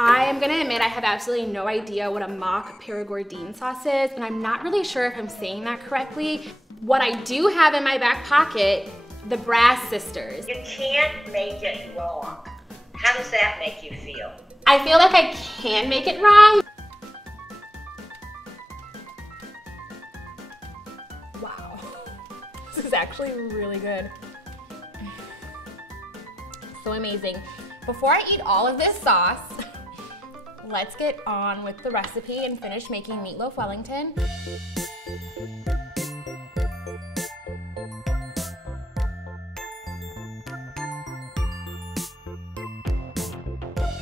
I am gonna admit I have absolutely no idea what a mock Perigourdine sauce is, and I'm not really sure if I'm saying that correctly. What I do have in my back pocket, the Brass Sisters. You can't make it wrong. How does that make you feel? I feel like I can make it wrong. Wow, this is actually really good. So amazing. Before I eat all of this sauce, let's get on with the recipe and finish making Meatloaf Wellington.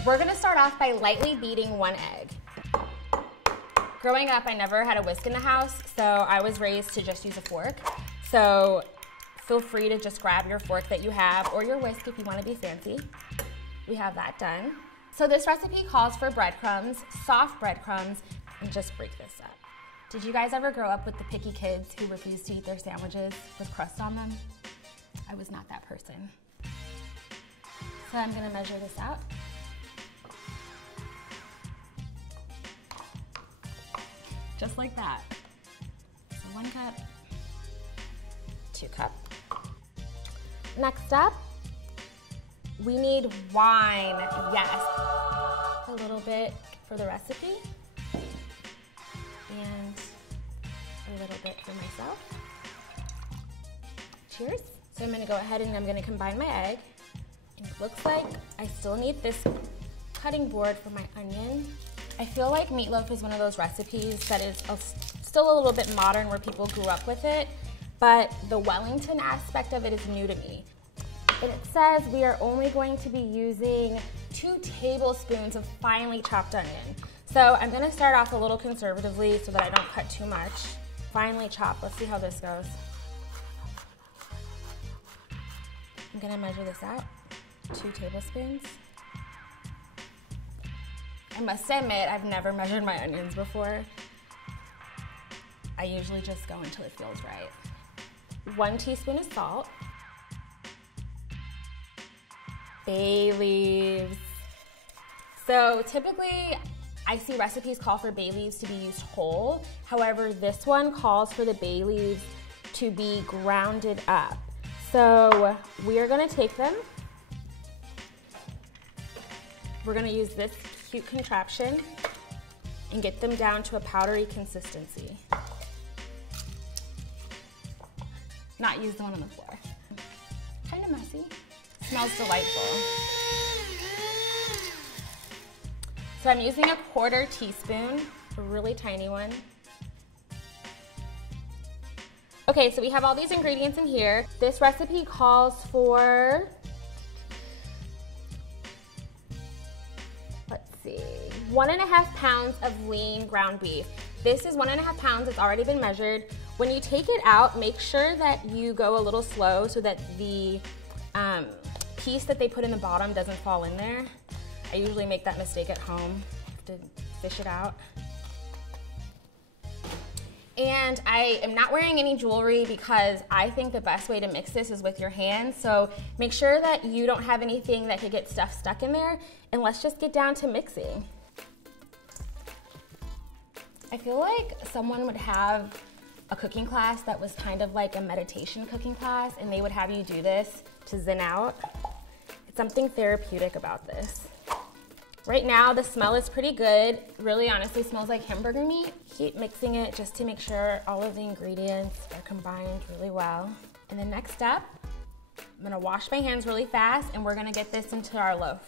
We're gonna start off by lightly beating 1 egg. Growing up, I never had a whisk in the house, so I was raised to just use a fork. So feel free to just grab your fork that you have or your whisk if you wanna be fancy. We have that done. So this recipe calls for breadcrumbs, soft breadcrumbs, and just break this up. Did you guys ever grow up with the picky kids who refused to eat their sandwiches with crust on them? I was not that person. So I'm gonna measure this out. Just like that. So 1 cup, 2 cup. Next up, we need wine, yes. A little bit for the recipe, and a little bit for myself. Cheers. So I'm gonna go ahead and I'm gonna combine my egg. And it looks like I still need this cutting board for my onion. I feel like meatloaf is one of those recipes that is still a little bit modern where people grew up with it, but the Wellington aspect of it is new to me. And it says we are only going to be using 2 tablespoons of finely chopped onion. So I'm gonna start off a little conservatively so that I don't cut too much. Finely chopped, let's see how this goes. I'm gonna measure this out, 2 tablespoons. I must admit, I've never measured my onions before. I usually just go until it feels right. 1 teaspoon of salt. Bay leaves. So typically, I see recipes call for bay leaves to be used whole. However, this one calls for the bay leaves to be grounded up. So we are gonna take them. We're gonna use this cute contraption and get them down to a powdery consistency. Not use the one on the floor. Kind of messy. Smells delightful. So I'm using a 1/4 teaspoon, a really tiny one. Okay, so we have all these ingredients in here. This recipe calls for, let's see, 1.5 pounds of lean ground beef. This is 1.5 pounds, it's already been measured. When you take it out, make sure that you go a little slow so that the piece that they put in the bottom doesn't fall in there. I usually make that mistake at home, have to fish it out. And I am not wearing any jewelry because I think the best way to mix this is with your hands. So make sure that you don't have anything that could get stuff stuck in there, and let's just get down to mixing. I feel like someone would have a cooking class that was kind of like a meditation cooking class, and they would have you do this to zen out. It's something therapeutic about this. Right now, the smell is pretty good. Really, honestly, smells like hamburger meat. Keep mixing it just to make sure all of the ingredients are combined really well. And the next step, I'm gonna wash my hands really fast, and we're gonna get this into our loaf.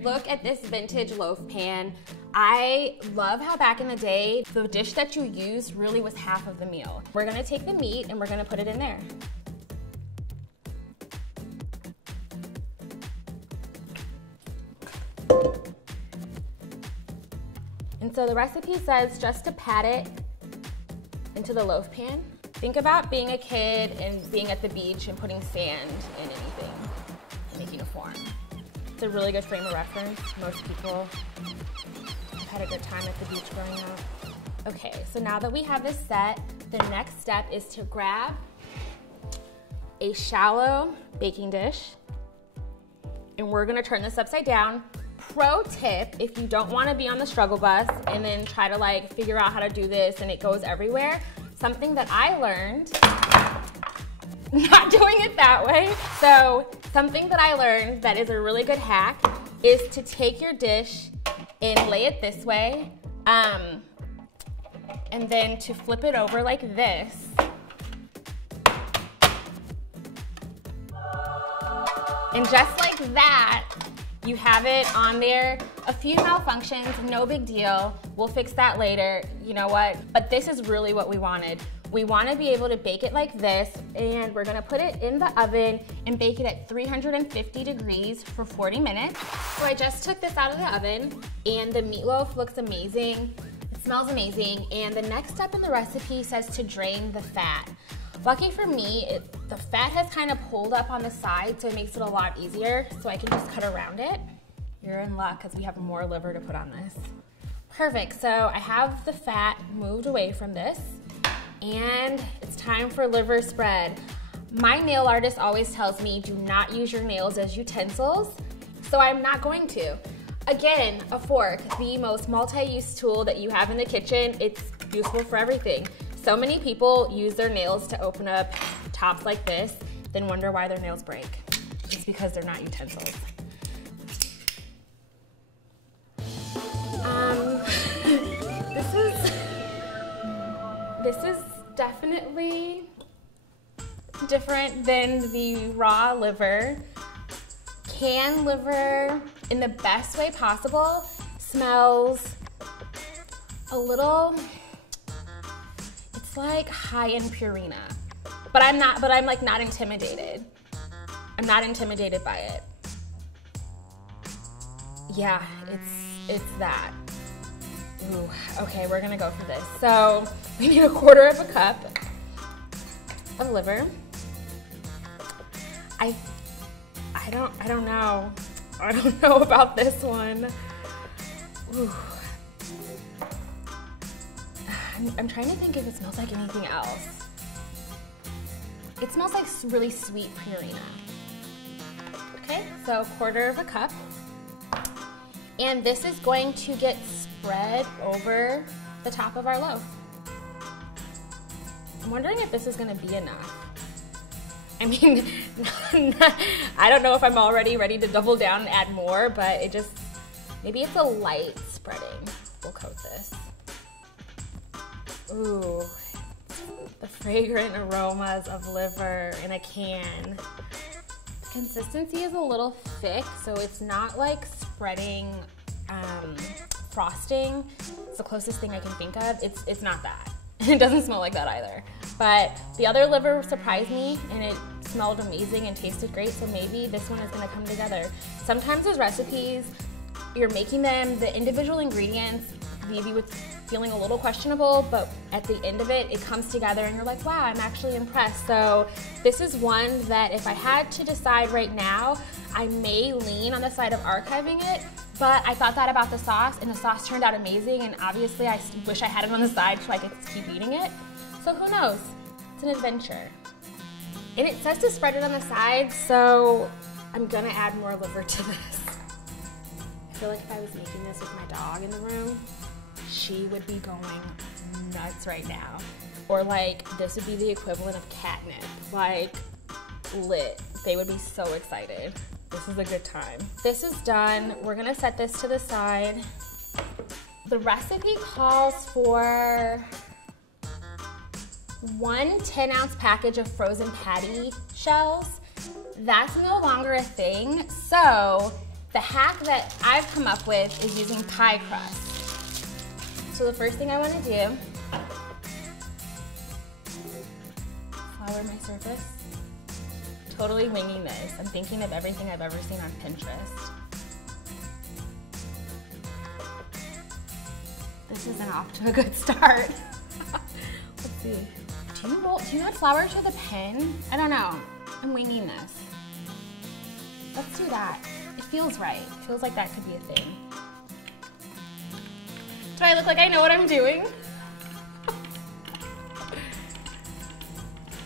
Look at this vintage loaf pan. I love how back in the day, the dish that you used really was half of the meal. We're gonna take the meat and we're gonna put it in there. And so the recipe says just to pat it into the loaf pan. Think about being a kid and being at the beach and putting sand in anything and making a form. It's a really good frame of reference. Most people have had a good time at the beach growing up. Okay, so now that we have this set, the next step is to grab a shallow baking dish, and we're gonna turn this upside down, pro tip, if you don't want to be on the struggle bus and then try to like figure out how to do this and it goes everywhere, something that I learned, not doing it that way. So something that I learned that is a really good hack is to take your dish and lay it this way, and then to flip it over like this. And just like that, you have it on there. A few malfunctions, no big deal. We'll fix that later, you know what? But this is really what we wanted. We want to be able to bake it like this, and we're gonna put it in the oven and bake it at 350 degrees for 40 minutes. So I just took this out of the oven, and the meatloaf looks amazing. It smells amazing, and the next step in the recipe says to drain the fat. Lucky for me, the fat has kind of pulled up on the side, so it makes it a lot easier, so I can just cut around it. You're in luck, because we have more liver to put on this. Perfect, so I have the fat moved away from this, and it's time for liver spread. My nail artist always tells me, do not use your nails as utensils, so I'm not going to. Again, a fork, the most multi-use tool that you have in the kitchen. It's useful for everything. So many people use their nails to open up tops like this, then wonder why their nails break. It's because they're not utensils. This is definitely different than the raw liver. Canned liver, in the best way possible, smells a little, it's like high in Purina. But I'm like not intimidated. I'm not intimidated by it. Yeah, it's that. Ooh, okay, we're gonna go for this. So we need 1/4 cup of liver. I don't know. I don't know about this one. Ooh. I'm trying to think if it smells like anything else. It smells like really sweet Purina. Okay, so 1/4 cup. And this is going to get spread over the top of our loaf. I'm wondering if this is gonna be enough. I mean, I don't know if I'm already ready to double down and add more, but it just, maybe it's a light spreading. We'll coat this. Ooh, the fragrant aromas of liver in a can. The consistency is a little thick, so it's not like spreading frosting. It's the closest thing I can think of. It's not that. It doesn't smell like that either. But the other liver surprised me, and it smelled amazing and tasted great, so maybe this one is gonna come together. Sometimes those recipes, you're making them, the individual ingredients leave you with feeling a little questionable, but at the end of it, it comes together and you're like, wow, I'm actually impressed. So this is one that if I had to decide right now, I may lean on the side of archiving it, but I thought that about the sauce, and the sauce turned out amazing, and obviously I wish I had it on the side so I could keep eating it. So who knows? It's an adventure. And it says to spread it on the side, so I'm gonna add more liver to this. I feel like if I was making this with my dog in the room, she would be going nuts right now. Or like, this would be the equivalent of catnip. Like, lit. They would be so excited. This is a good time. This is done. We're gonna set this to the side. The recipe calls for 1 10-ounce package of frozen patty shells. That's no longer a thing. So the hack that I've come up with is using pie crust. So the first thing I wanna do, flour my surface. Totally winging this. I'm thinking of everything I've ever seen on Pinterest. This isn't off to a good start. Let's see. Do you add flour to the pen? I don't know. I'm winging this. Let's do that. It feels right. It feels like that could be a thing. Do I look like I know what I'm doing?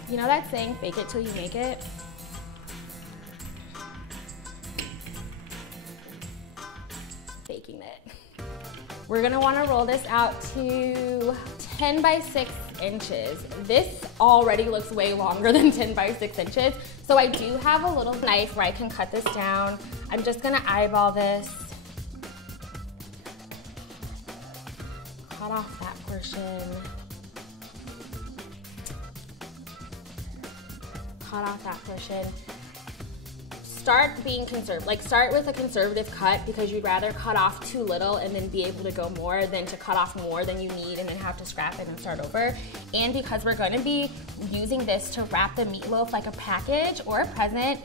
You know that saying, fake it till you make it? We're gonna wanna roll this out to 10 by 6 inches. This already looks way longer than 10 by 6 inches. So I do have a little knife where I can cut this down. I'm just gonna eyeball this. Cut off that portion. Cut off that portion. Start being conservative, like start with a conservative cut because you'd rather cut off too little and then be able to go more than to cut off more than you need and then have to scrap it and start over. And because we're going to be using this to wrap the meatloaf like a package or a present,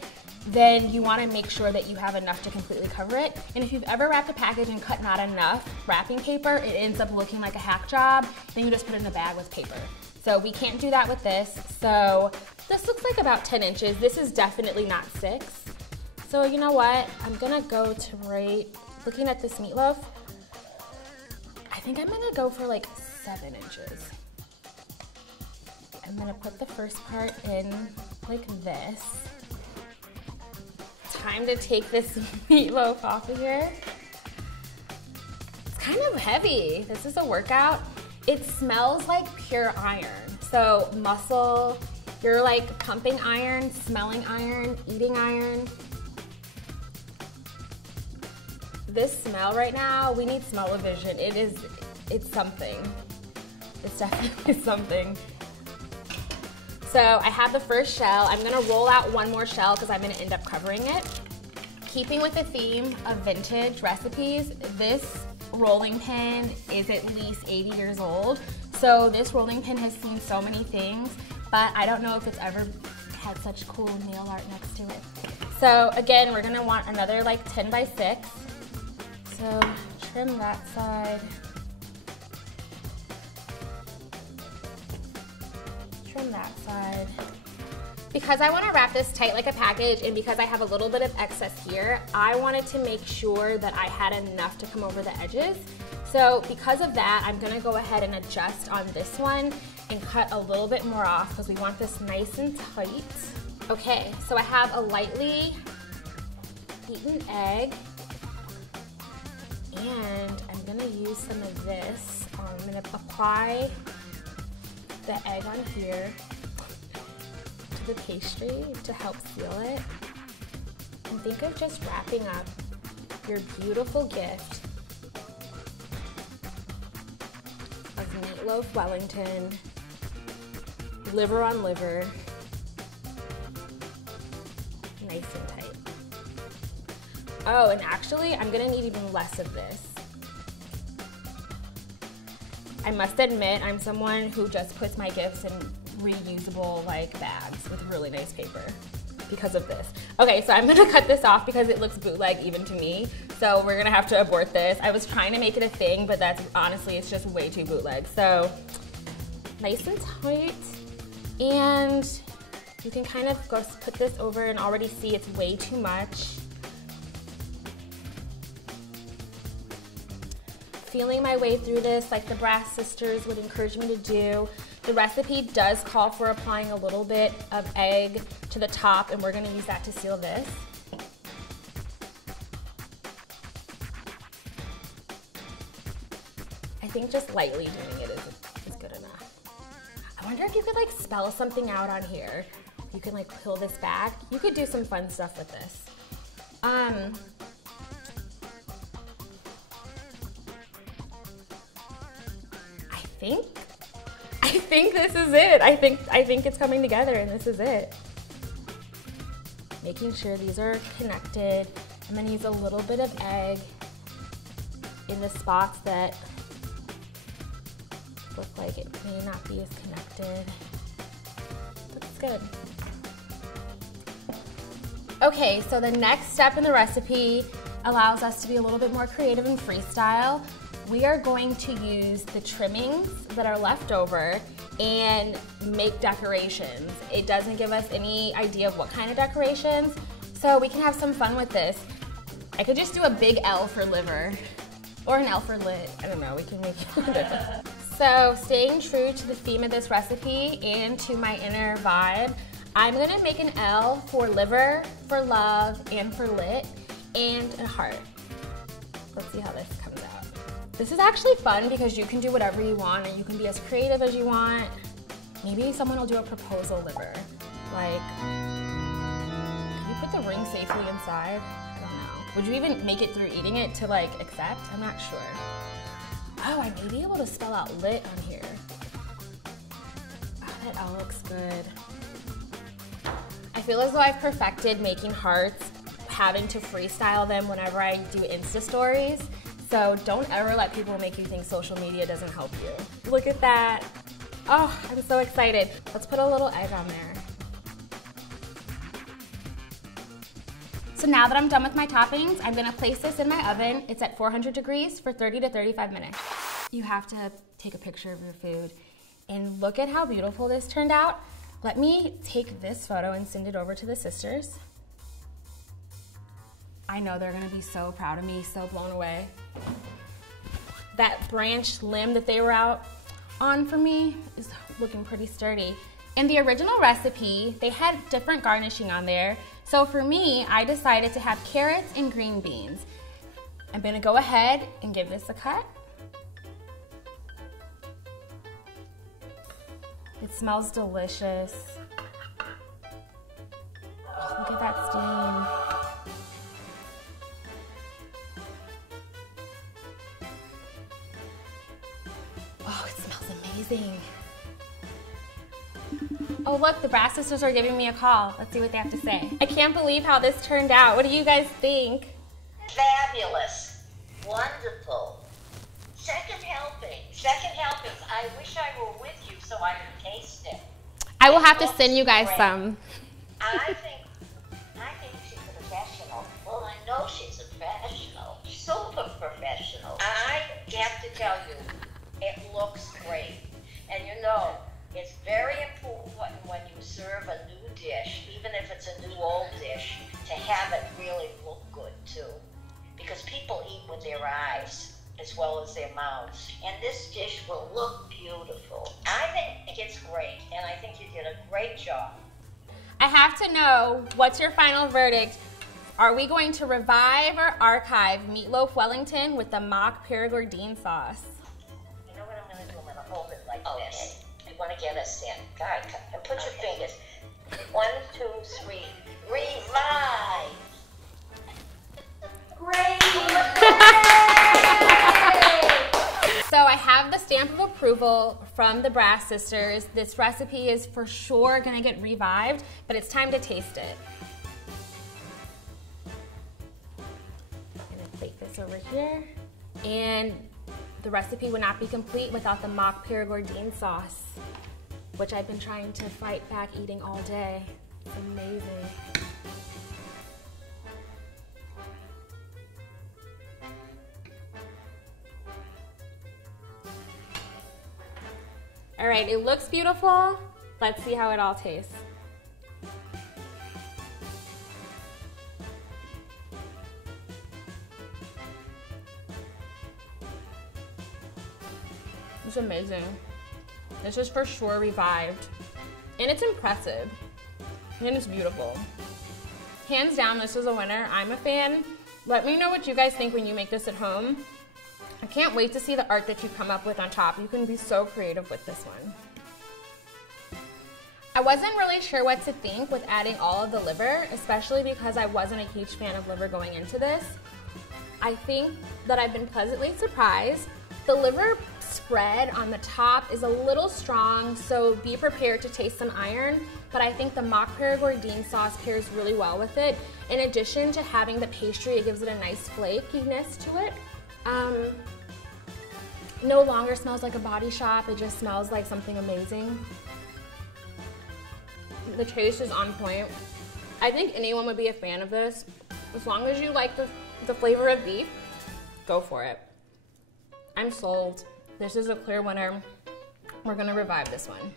then you want to make sure that you have enough to completely cover it. And if you've ever wrapped a package and cut not enough wrapping paper, it ends up looking like a hack job. Then you just put it in a bag with paper. So we can't do that with this. So this looks like about 10 inches. This is definitely not 6. So you know what? I'm gonna go to looking at this meatloaf, I think I'm gonna go for like 7 inches. I'm gonna put the first part in like this. Time to take this meatloaf off of here. It's kind of heavy. This is a workout. It smells like pure iron. So muscle, you're like pumping iron, smelling iron, eating iron. This smell right now, we need smell-o-vision. It's something. It's definitely something. So I have the first shell. I'm gonna roll out one more shell because I'm gonna end up covering it. Keeping with the theme of vintage recipes, this rolling pin is at least 80 years old. So this rolling pin has seen so many things, but I don't know if it's ever had such cool nail art next to it. So again, we're gonna want another like 10 by 6. So trim that side. Trim that side. Because I want to wrap this tight like a package and because I have a little bit of excess here, I wanted to make sure that I had enough to come over the edges. So because of that, I'm going to go ahead and adjust on this one and cut a little bit more off because we want this nice and tight. Okay, so I have a lightly beaten egg. And I'm gonna use some of this. I'm gonna apply the egg on here to the pastry to help seal it. And think of just wrapping up your beautiful gift of Meatloaf Wellington, liver on liver, nice and tight. Oh, and actually, I'm gonna need even less of this. I must admit, I'm someone who just puts my gifts in reusable like bags with really nice paper because of this. Okay, so I'm gonna cut this off because it looks bootleg even to me. So we're gonna have to abort this. I was trying to make it a thing, but that's honestly, it's just way too bootleg. So nice and tight. And you can kind of go put this over and already see it's way too much. Feeling my way through this like the Brass Sisters would encourage me to do. The recipe does call for applying a little bit of egg to the top, and we're gonna use that to seal this. I think just lightly doing it is good enough. I wonder if you could like spell something out on here. You can like peel this back. You could do some fun stuff with this. I think this is it. I think it's coming together and this is it. Making sure these are connected. I'm gonna use a little bit of egg in the spots that look like it may not be as connected. Looks good. Okay, so the next step in the recipe allows us to be a little bit more creative and freestyle. We are going to use the trimmings that are left over and make decorations. It doesn't give us any idea of what kind of decorations, so we can have some fun with this. I could just do a big L for liver, or an L for lit. I don't know, we can make it. So staying true to the theme of this recipe and to my inner vibe, I'm gonna make an L for liver, for love, and for lit, and a heart. Let's see how this comes out. This is actually fun because you can do whatever you want and you can be as creative as you want. Maybe someone will do a proposal liver. Like, can you put the ring safely inside? I don't know. Would you even make it through eating it to like accept? I'm not sure. Oh, I may be able to spell out lit on here. Oh, that all looks good. I feel as though I've perfected making hearts, having to freestyle them whenever I do Insta stories. So don't ever let people make you think social media doesn't help you. Look at that. Oh, I'm so excited. Let's put a little egg on there. So now that I'm done with my toppings, I'm gonna place this in my oven. It's at 400 degrees for 30 to 35 minutes. You have to take a picture of your food. And look at how beautiful this turned out. Let me take this photo and send it over to the sisters. I know they're gonna be so proud of me, so blown away. That branch limb that they were out on for me is looking pretty sturdy. In the original recipe, they had different garnishing on there. So for me, I decided to have carrots and green beans. I'm gonna go ahead and give this a cut. It smells delicious. Oh, look at that steam. Oh, it smells amazing. Oh look, the Brass Sisters are giving me a call. Let's see what they have to say. I can't believe how this turned out. What do you guys think? Fabulous. Wonderful. Second helping. Second helpings. I wish I were with you so I could taste it. I will have to send you guys some. I think she's a professional. Well, I know she's a professional. Super professional. I have to tell you, it looks great. And you know, it's very important when you serve a new dish, even if it's a new old dish, to have it really look good too. Because people eat with their eyes as well as their mouths. And this dish will look beautiful. I think it's great, and I think you did a great job. I have to know, what's your final verdict? Are we going to revive or archive Meatloaf Wellington with the mock Perigourdine sauce? You know what I'm going to do? I'm going to hold it like this. I want to get us in. God, and put your fingers. 1, 2, 3. Revive! Great! So I have the stamp of approval from the Brass Sisters. This recipe is for sure gonna get revived, but it's time to taste it. I'm gonna plate this over here. And the recipe would not be complete without the mock Perigourdine sauce, which I've been trying to fight back eating all day. It's amazing. All right, it looks beautiful. Let's see how it all tastes. It's amazing. This is for sure revived. And it's impressive. And it's beautiful. Hands down, this is a winner. I'm a fan. Let me know what you guys think when you make this at home. I can't wait to see the art that you come up with on top. You can be so creative with this one. I wasn't really sure what to think with adding all of the liver, especially because I wasn't a huge fan of liver going into this. I think that I've been pleasantly surprised. The liver spread on the top is a little strong, so be prepared to taste some iron, but I think the mock Perigourdine sauce pairs really well with it. In addition to having the pastry, it gives it a nice flakiness to it. No longer smells like a body shop, it just smells like something amazing. The taste is on point. I think anyone would be a fan of this. As long as you like the flavor of beef, go for it. I'm sold. This is a clear winner. We're gonna revive this one.